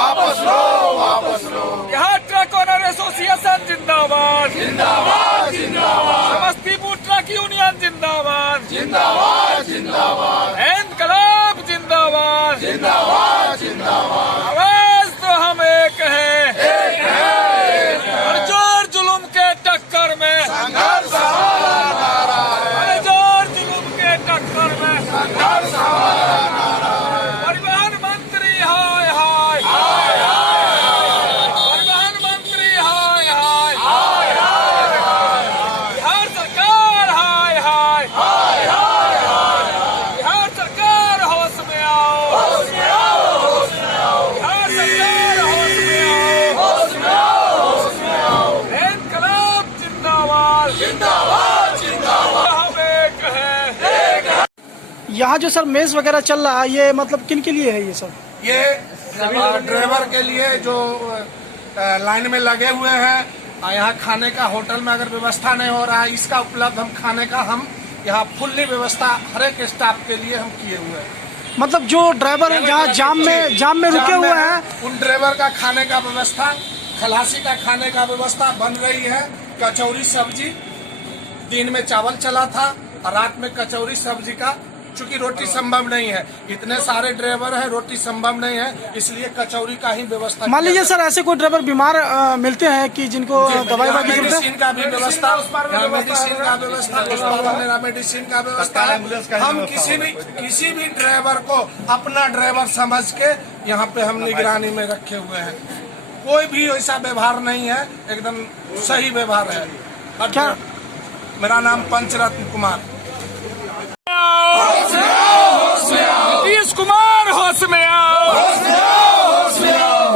वापस लो, वापस लो। Bihar truck owner association जिंदाबाद, जिंदाबाद, जिंदाबाद। समस्तीपुर ट्रक यूनियन जिंदाबाद, जिंदाबाद, जिंदाबाद। इनकलाब जिंदाबाद, जिंदाबाद, जिंदाबाद। आवाज तो हम एक है, एक है, एक है। और जोर जुलुम के टक्कर में संघर्ष हमारा नारा है। और जोर जुलुम के टक्कर में संघर्ष हमारा नारा है। परिवहन मंत्री हाय हाय, हाय, हाय, परिवहन मंत्री हाय हाय, हाय, हाय, हाय, बिहार सरकार हाय हाय, हाय, हाय, हाय, हाय। बिहार सरकार होश में आओ, होश में आओ, होश में आओ। बिहार सरकार होश में आओ, होश में आओ, होश में आओ। इनकलाब जिंदाबाद, जिंदाबाद, जिंदाबाद। हम एक है। यहाँ जो सर मेज वगैरह चल रहा है, ये मतलब किन के लिए है ये सब? ये ड्राइवर के लिए जो लाइन में लगे हुए हैं, यहाँ खाने का होटल में अगर व्यवस्था नहीं हो रहा है, इसका उपलब्ध हम खाने का हम यहाँ फुल्ली व्यवस्था हर एक स्टाफ के लिए हम किए हुए हैं। मतलब जो ड्राइवर यहाँ जाम में रुके हुए हैं, उन ड्राइवर का खाने का व्यवस्था, खलासी का खाने का व्यवस्था बन रही है। कचौरी सब्जी, दिन में चावल चला था और रात में कचौरी सब्जी का, चूंकि रोटी संभव नहीं है, इतने सारे ड्राइवर हैं, रोटी संभव नहीं है, इसलिए कचौरी का ही व्यवस्था। मान लीजिए सर ऐसे कोई ड्राइवर बीमार मिलते हैं कि जिनको दवाई की जरूरत है, मेडिसिन का भी व्यवस्था, मेडिसिन का व्यवस्था, उस पर मेरा मेडिसिन का व्यवस्था है। हम किसी भी ड्राइवर को अपना ड्राइवर समझ के यहाँ पे हम निगरानी में रखे हुए हैं। कोई भी ऐसा व्यवहार नहीं है, एकदम सही व्यवहार है। क्या? मेरा नाम पंचरत्न कुमार। नीतीश कुमार होश में आओ,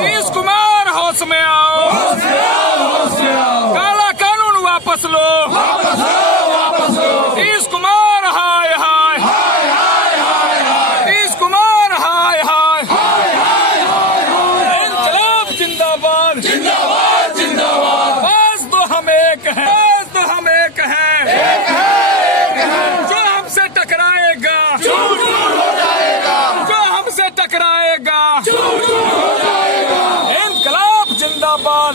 नीतीश कुमार होश में आओ, काला कानून वापस लो, नीतीश कुमार हाय हाय, नीतीश कुमार हाय हाय, इनकलाब जिंदाबाद, जिंदाबाद, जिंदाबाद। बस तो हम एक हैं, बस तो हम एक हैं, जो हमसे टकराएगा, चूर चूर हो जाएगा, जो हमसे टकराएगा, चूर चूर हो जाएगा। इनकलाब जिंदाबाद।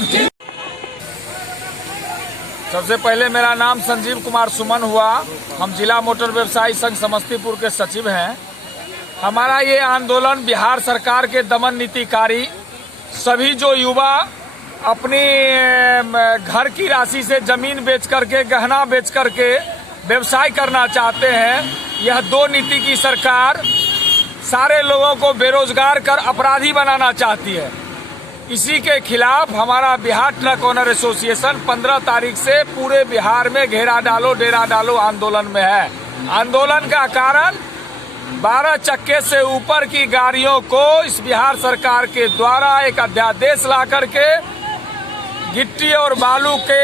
सबसे पहले मेरा नाम संजीव कुमार सुमन हुआ। हम जिला मोटर व्यवसायी संघ समस्तीपुर के सचिव हैं। हमारा ये आंदोलन बिहार सरकार के दमन नीतिकारी, सभी जो युवा अपनी घर की राशि से जमीन बेच करके, गहना बेच करके व्यवसाय करना चाहते हैं, यह दो नीति की सरकार सारे लोगों को बेरोजगार कर अपराधी बनाना चाहती है। इसी के खिलाफ हमारा बिहार ट्रक ओनर एसोसिएशन 15 तारीख से पूरे बिहार में घेरा डालो डेरा डालो आंदोलन में है। आंदोलन का कारण 12 चक्के से ऊपर की गाड़ियों को इस बिहार सरकार के द्वारा एक अध्यादेश ला करके गिट्टी और बालू के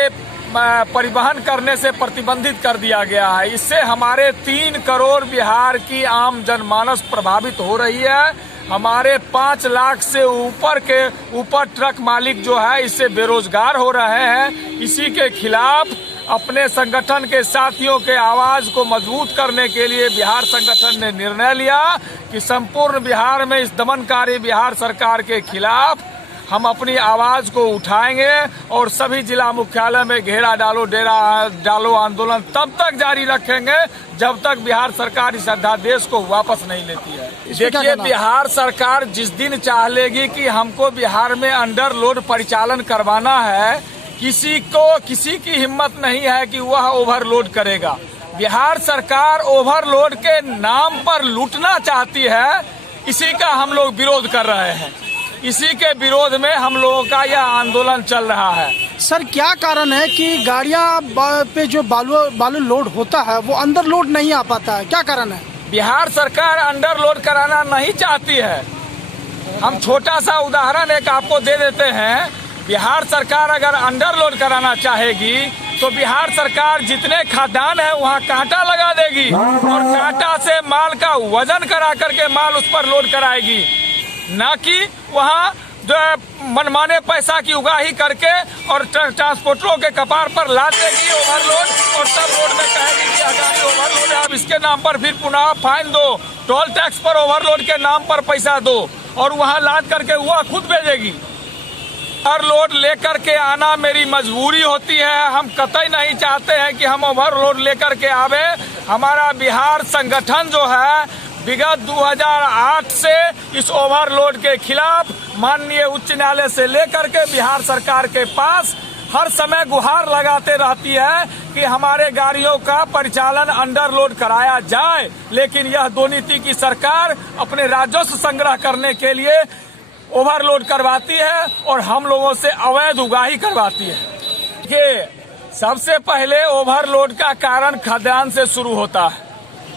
परिवहन करने से प्रतिबंधित कर दिया गया है। इससे हमारे 3 करोड़ बिहार की आम जनमानस प्रभावित हो रही है। हमारे 5 लाख से ऊपर ट्रक मालिक जो है इससे बेरोजगार हो रहे हैं। इसी के खिलाफ अपने संगठन के साथियों के आवाज को मजबूत करने के लिए बिहार संगठन ने निर्णय लिया कि संपूर्ण बिहार में इस दमनकारी बिहार सरकार के खिलाफ हम अपनी आवाज को उठाएंगे और सभी जिला मुख्यालय में घेरा डालो डेरा डालो आंदोलन तब तक जारी रखेंगे जब तक बिहार सरकार इस अध्यादेश को वापस नहीं लेती है। देखिए, बिहार सरकार जिस दिन चाह लेगी कि हमको बिहार में अंडर लोड परिचालन करवाना है, किसी की हिम्मत नहीं है कि वह ओवरलोड करेगा। बिहार सरकार ओवरलोड के नाम पर लूटना चाहती है, इसी का हम लोग विरोध कर रहे हैं। इसी के विरोध में हम लोगों का यह आंदोलन चल रहा है। सर क्या कारण है कि गाड़ियाँ पे जो बालू लोड होता है वो अंदर लोड नहीं आ पाता है, क्या कारण है? बिहार सरकार अंडर लोड कराना नहीं चाहती है। हम छोटा सा उदाहरण एक आपको दे देते हैं। बिहार सरकार अगर अंडर लोड कराना चाहेगी तो बिहार सरकार जितने खाद्यान्न है वहाँ कांटा लगा देगी और कांटा से माल का वजन करा करके माल उस पर लोड कराएगी, न कि वहाँ जो मनमाने पैसा की उगाही करके और ट्रांसपोर्टरों के कपार पर लाद देगी ओवरलोड और तब रोड में कहेगी कि गाड़ी ओवरलोड है, अब इसके नाम पर फिर पुनः फाइन दो। टोल टैक्स पर ओवरलोड के नाम पर पैसा दो और वहां लाद करके वह खुद भेजेगी। ओवरलोड लेकर के आना मेरी मजबूरी होती है। हम कतई नहीं चाहते हैं कि हम ओवरलोड लेकर के आवे। हमारा बिहार संगठन जो है विगत 2008 से इस ओवरलोड के खिलाफ माननीय उच्च न्यायालय से लेकर के बिहार सरकार के पास हर समय गुहार लगाते रहती है कि हमारे गाड़ियों का परिचालन अंडरलोड कराया जाए, लेकिन यह दो नीति की सरकार अपने राजस्व संग्रह करने के लिए ओवरलोड करवाती है और हम लोगों से अवैध उगाही करवाती है। ये सबसे पहले ओवरलोड का कारण खदान से शुरू होता है,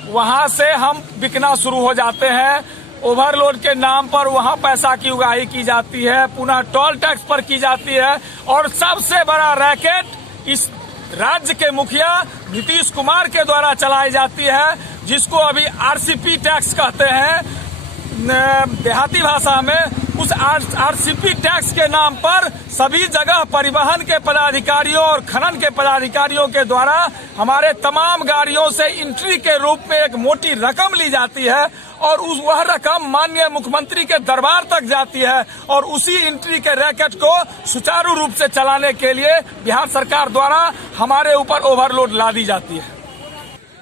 वहां से हम बिकना शुरू हो जाते हैं। ओवरलोड के नाम पर वहां पैसा की उगाही की जाती है, पुनः टोल टैक्स पर की जाती है और सबसे बड़ा रैकेट इस राज्य के मुखिया नीतीश कुमार के द्वारा चलाई जाती है, जिसको अभी आरसीपी टैक्स कहते हैं देहाती भाषा में। उस आरसीपी टैक्स के नाम पर सभी जगह परिवहन के पदाधिकारियों और खनन के पदाधिकारियों के द्वारा हमारे तमाम गाड़ियों से एंट्री के रूप में एक मोटी रकम ली जाती है और वह रकम माननीय मुख्यमंत्री के दरबार तक जाती है और उसी एंट्री के रैकेट को सुचारू रूप से चलाने के लिए बिहार सरकार द्वारा हमारे ऊपर ओवरलोड ला दी जाती है।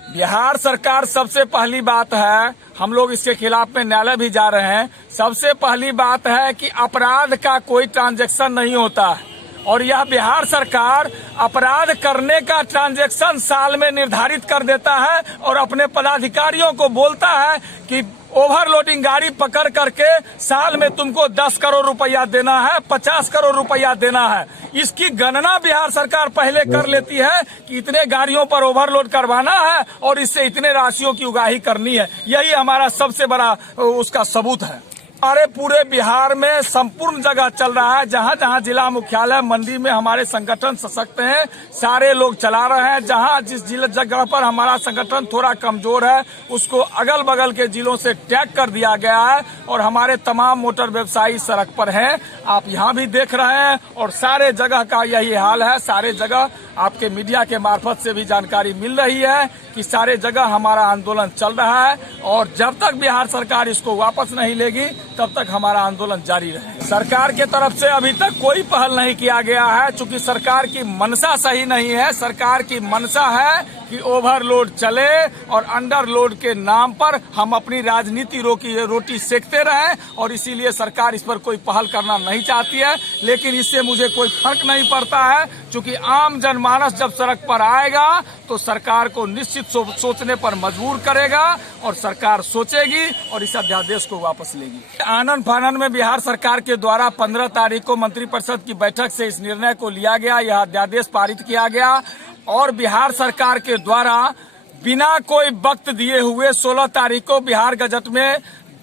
बिहार सरकार सबसे पहली बात है, हम लोग इसके खिलाफ में न्यायालय भी जा रहे हैं। सबसे पहली बात है कि अपराध का कोई ट्रांजैक्शन नहीं होता है और यह बिहार सरकार अपराध करने का ट्रांजैक्शन साल में निर्धारित कर देता है और अपने पदाधिकारियों को बोलता है कि ओवरलोडिंग गाड़ी पकड़ करके साल में तुमको 10 करोड़ रुपया देना है, 50 करोड़ रुपया देना है। इसकी गणना बिहार सरकार पहले कर लेती है कि इतने गाड़ियों पर ओवरलोड करवाना है और इससे इतने राशियों की उगाही करनी है। यही हमारा सबसे बड़ा उसका सबूत है। हमारे पूरे बिहार में संपूर्ण जगह चल रहा है, जहां जहां जिला मुख्यालय मंडी में हमारे संगठन सशक्त हैं, सारे लोग चला रहे हैं। जहां जिस जिला जगह पर हमारा संगठन थोड़ा कमजोर है उसको अगल बगल के जिलों से टैग कर दिया गया है और हमारे तमाम मोटर व्यवसायी सड़क पर हैं। आप यहां भी देख रहे हैं और सारे जगह का यही हाल है। सारे जगह आपके मीडिया के मार्फत से भी जानकारी मिल रही है कि सारे जगह हमारा आंदोलन चल रहा है और जब तक बिहार सरकार इसको वापस नहीं लेगी तब तक हमारा आंदोलन जारी रहेगा। सरकार के तरफ से अभी तक कोई पहल नहीं किया गया है, चूंकि सरकार की मनसा सही नहीं है। सरकार की मनसा है कि ओवरलोड चले और अंडरलोड के नाम पर हम अपनी राजनीति रोटी सेकते रहें और इसीलिए सरकार इस पर कोई पहल करना नहीं चाहती है। लेकिन इससे मुझे कोई फर्क नहीं पड़ता है, क्योंकि आम जनमानस जब सड़क पर आएगा तो सरकार को निश्चित सोचने पर मजबूर करेगा और सरकार सोचेगी और इस अध्यादेश को वापस लेगी। आनन फानन में बिहार सरकार के द्वारा 15 तारीख को मंत्रिपरिषद की बैठक से इस निर्णय को लिया गया, यह अध्यादेश पारित किया गया और बिहार सरकार के द्वारा बिना कोई वक्त दिए हुए 16 तारीख को बिहार गजट में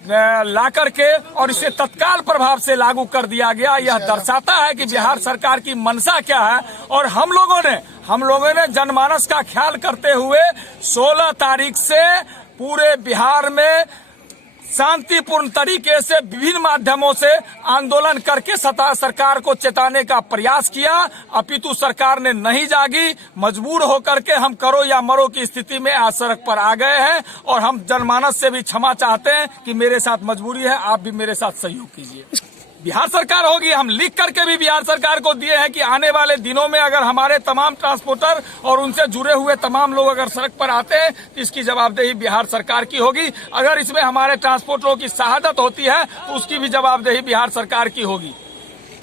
ला करके और इसे तत्काल प्रभाव से लागू कर दिया गया। यह दर्शाता है कि बिहार सरकार की मनसा क्या है और हम लोगों ने जनमानस का ख्याल करते हुए 16 तारीख से पूरे बिहार में शांतिपूर्ण तरीके से विभिन्न माध्यमों से आंदोलन करके सरकार को चेताने का प्रयास किया, अपितु सरकार ने नहीं जागी। मजबूर होकर के हम करो या मरो की स्थिति में आज सड़क पर आ गए हैं और हम जनमानस से भी क्षमा चाहते हैं कि मेरे साथ मजबूरी है, आप भी मेरे साथ सहयोग कीजिए। बिहार सरकार होगी, हम लिख करके भी बिहार सरकार को दिए हैं कि आने वाले दिनों में अगर हमारे तमाम ट्रांसपोर्टर और उनसे जुड़े हुए तमाम लोग अगर सड़क पर आते हैं तो इसकी जवाबदेही बिहार सरकार की होगी। अगर इसमें हमारे ट्रांसपोर्टरों की शहादत होती है तो उसकी भी जवाबदेही बिहार सरकार की होगी।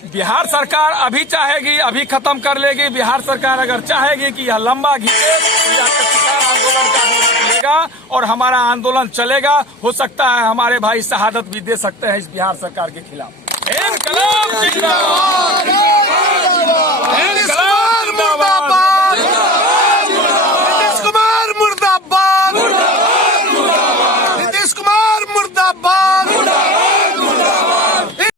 बिहार सरकार अभी चाहेगी अभी खत्म कर लेगी। बिहार सरकार अगर चाहेगी कि यह लंबा खींचे तो यह किसान आंदोलन का रूप लेगा और हमारा आंदोलन चलेगा। हो सकता है हमारे भाई शहादत भी दे सकते हैं इस बिहार सरकार के खिलाफ। इनकलाब